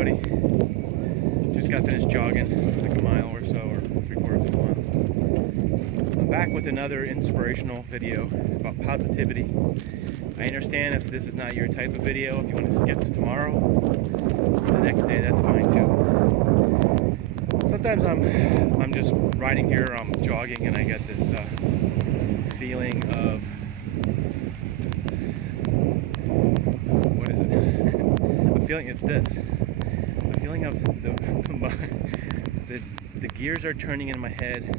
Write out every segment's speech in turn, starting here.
everybody. Just got finished jogging, like a mile or so, or 3/4 of a mile. I'm back with another inspirational video about positivity. I understand if this is not your type of video, if you want to skip to tomorrow, or the next day, that's fine too. Sometimes I'm just riding here, I'm jogging, and I get this feeling of, what is it? A feeling, it's this. A feeling of the gears are turning in my head.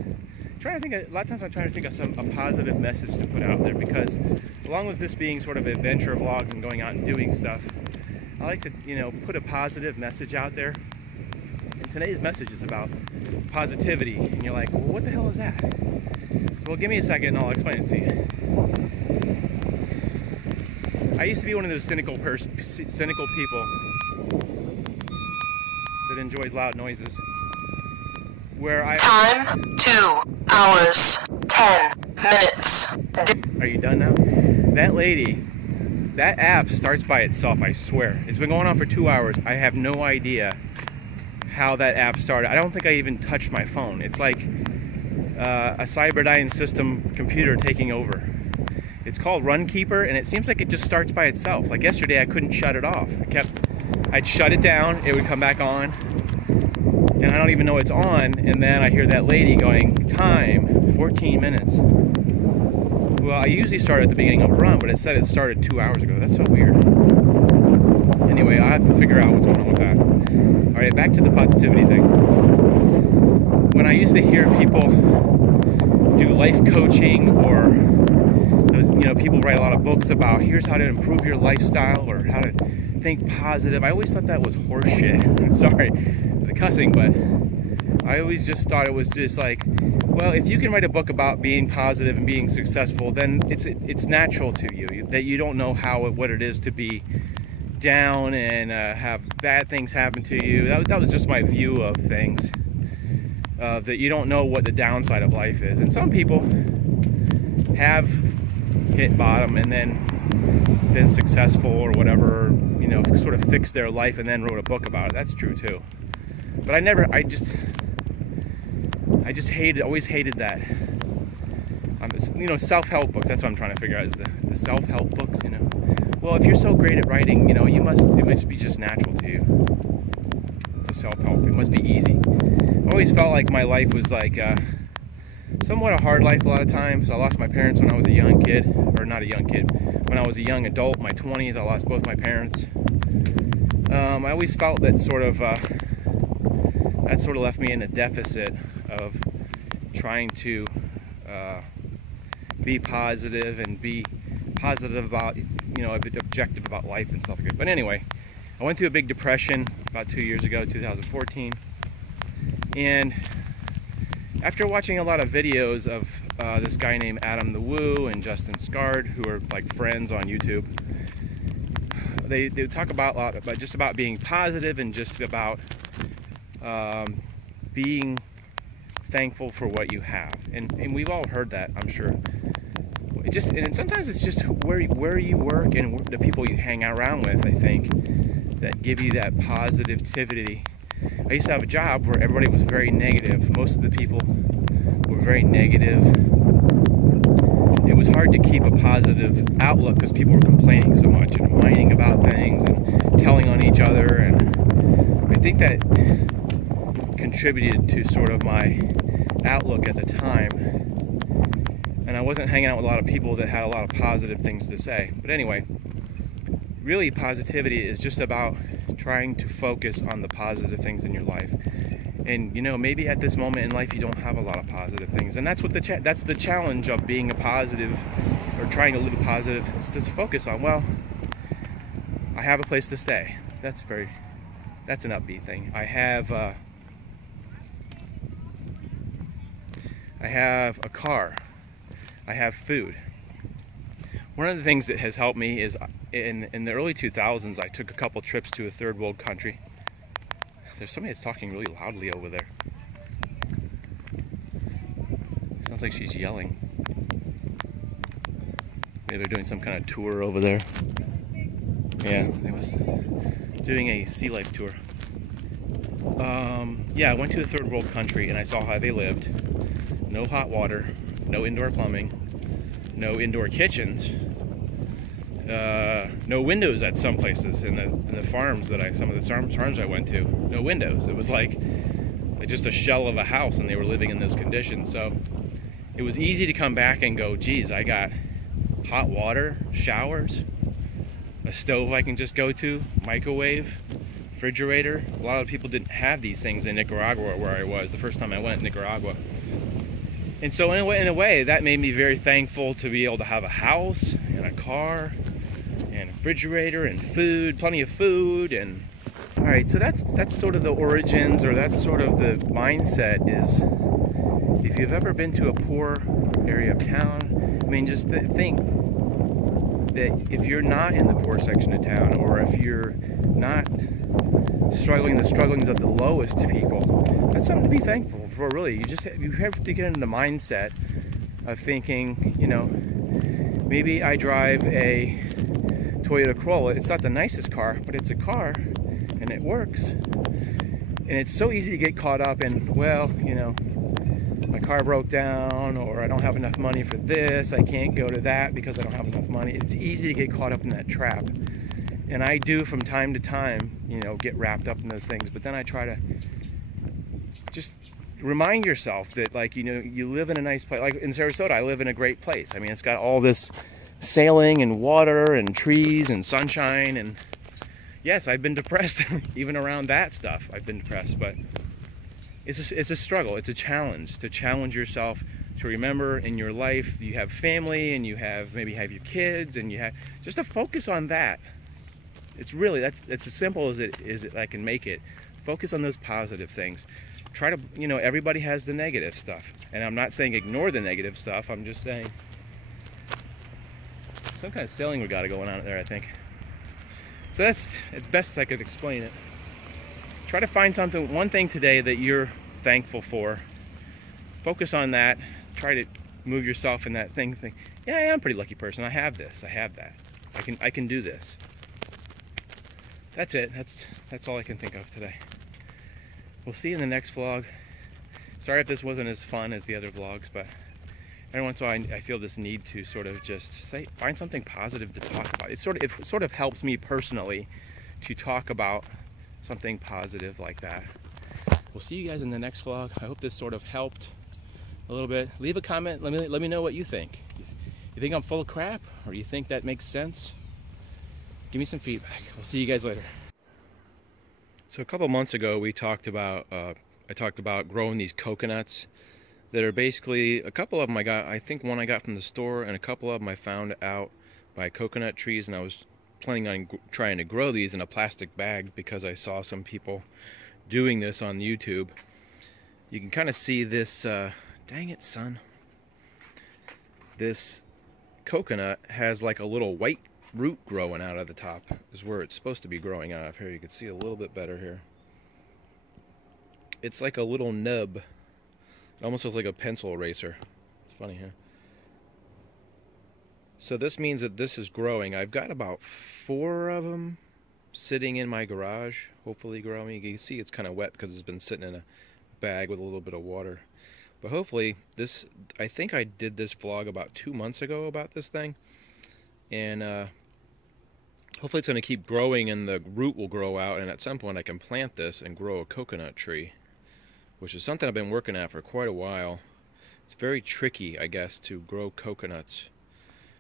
A lot of times I'm trying to think of a positive message to put out there, because along with this being sort of adventure vlogs and going out and doing stuff, I like to, put a positive message out there. And today's message is about positivity. And you're like, well, what the hell is that? Well, give me a second and I'll explain it to you. I used to be one of those cynical people that enjoys loud noises. Time 2 hours 10 minutes. Are you done now? That lady, that app starts by itself, I swear. It's been going on for 2 hours. I have no idea how that app started. I don't think I even touched my phone. It's like a Cyberdyne system computer taking over. It's called Runkeeper, and it seems like it just starts by itself. Like yesterday, I couldn't shut it off. I'd shut it down, it would come back on, and I don't even know it's on, and then I hear that lady going, time, 14 minutes. Well, I usually start at the beginning of a run, but it said it started 2 hours ago. That's so weird. Anyway, I have to figure out what's going on with that. All right, back to the positivity thing. When I used to hear people do life coaching, or people write a lot of books about here's how to improve your lifestyle or how to think positive, I always thought that was horseshit. Sorry, the cussing, but I always just thought it was just like, well, if you can write a book about being positive and being successful, then it's natural to you that you don't know what it is to be down and have bad things happen to you. That was just my view of things, that you don't know what the downside of life is. And some people have hit bottom and then been successful or whatever, sort of fixed their life and then wrote a book about it. That's true too. But I just always hated that. Self-help books, that's what I'm trying to figure out, is the self-help books, Well, if you're so great at writing, it must be just natural to you to self-help. It must be easy. I always felt like my life was like somewhat a hard life a lot of times. I lost my parents when I was a young kid, or not a young kid, when I was a young adult, my 20s, I lost both my parents. I always felt that sort of left me in a deficit of trying to be positive and be positive about, a bit objective about life and stuff like that. But anyway, I went through a big depression about 2 years ago, 2014, and after watching a lot of videos of this guy named Adam the Woo and Justin Scard, who are like friends on YouTube, they talk about a lot about just about being positive and just about being thankful for what you have, and we've all heard that, I'm sure. And sometimes it's just where you work and the people you hang around with, I think, that give you that positivity. I used to have a job where everybody was very negative. Most of the people were very negative. It was hard to keep a positive outlook because people were complaining so much and whining about things and telling on each other. And I think that contributed to sort of my outlook at the time. And I wasn't hanging out with a lot of people that had a lot of positive things to say. But anyway, really positivity is just about trying to focus on the positive things in your life. And maybe at this moment in life you don't have a lot of positive things, and that's what that's the challenge of being a positive, or trying to live a positive, is to focus on, well, I have a place to stay. That's an upbeat thing. I have a car. I have food. One of the things that has helped me is in the early 2000s, I took a couple trips to a third world country. There's somebody that's talking really loudly over there. Sounds like she's yelling. Maybe they're doing some kind of tour over there. Yeah, they must be doing a sea life tour. Yeah, I went to a third world country and I saw how they lived. No hot water, no indoor plumbing, no indoor kitchens, no windows at some places in the farms some of the farms I went to. No windows. It was like just a shell of a house, and they were living in those conditions. So it was easy to come back and go, geez, I got hot water, showers, a stove I can just go to, microwave, refrigerator. A lot of people didn't have these things in Nicaragua, where I was the first time I went to Nicaragua. And so in a way, that made me very thankful to be able to have a house and a car and a refrigerator and food, plenty of food. And all right, so that's sort of the origins, or that's sort of the mindset. Is if you've ever been to a poor area of town, I mean, just think that if you're not in the poor section of town, or if you're not struggling the strugglings of the lowest people, that's something to be thankful for. Really, you have to get into the mindset of thinking, you know, maybe I drive a Toyota Corolla. It's not the nicest car, but it's a car and it works. And it's so easy to get caught up in, well, you know, my car broke down, or I don't have enough money for this, I can't go to that because I don't have enough money. It's easy to get caught up in that trap. And I do from time to time, you know, get wrapped up in those things. But then I try to just remind yourself that, like, you know, you live in a nice place. Like in Sarasota, I live in a great place. I mean, it's got all this sailing and water and trees and sunshine. And yes, I've been depressed even around that stuff. I've been depressed, but it's a struggle. It's a challenge to challenge yourself to remember in your life you have family, and you have maybe have your kids, and you have just to focus on that. It's really that's as simple as I can make it. Focus on those positive things. Try to, you know, everybody has the negative stuff, and I'm not saying ignore the negative stuff. I'm just saying some kind of sailing we got going on there, I think. So that's as best as I could explain it. Try to find one thing today that you're thankful for. Focus on that. Try to move yourself in that thing. Think, yeah, I am a pretty lucky person. I have this. I have that. I can do this. That's it. That's all I can think of today. We'll see you in the next vlog. Sorry if this wasn't as fun as the other vlogs, but every once in a while I feel this need to sort of just find something positive to talk about. It sort of helps me personally to talk about something positive like that. We'll see you guys in the next vlog. I hope this sort of helped a little bit. Leave a comment. Let me know what you think. You think I'm full of crap, or you think that makes sense? Give me some feedback. We'll see you guys later. So a couple months ago, I talked about growing these coconuts that are basically, a couple of them I think one I got from the store, and a couple of them I found out by coconut trees, and I was planning on trying to grow these in a plastic bag because I saw some people doing this on YouTube. You can kind of see this, dang it, son. This coconut has like a little white root growing out of the top, is where it's supposed to be growing out of. Here, you can see a little bit better here. It's like a little nub. It almost looks like a pencil eraser. It's funny, huh? So this means that this is growing. I've got about 4 of them sitting in my garage, hopefully growing. You can see it's kind of wet because it's been sitting in a bag with a little bit of water. But hopefully this, I think I did this vlog about 2 months ago about this thing. And hopefully it's going to keep growing and the root will grow out, and at some point I can plant this and grow a coconut tree, which is something I've been working at for quite a while. It's very tricky, I guess, to grow coconuts.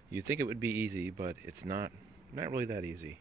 You'd think it would be easy, but it's not really that easy.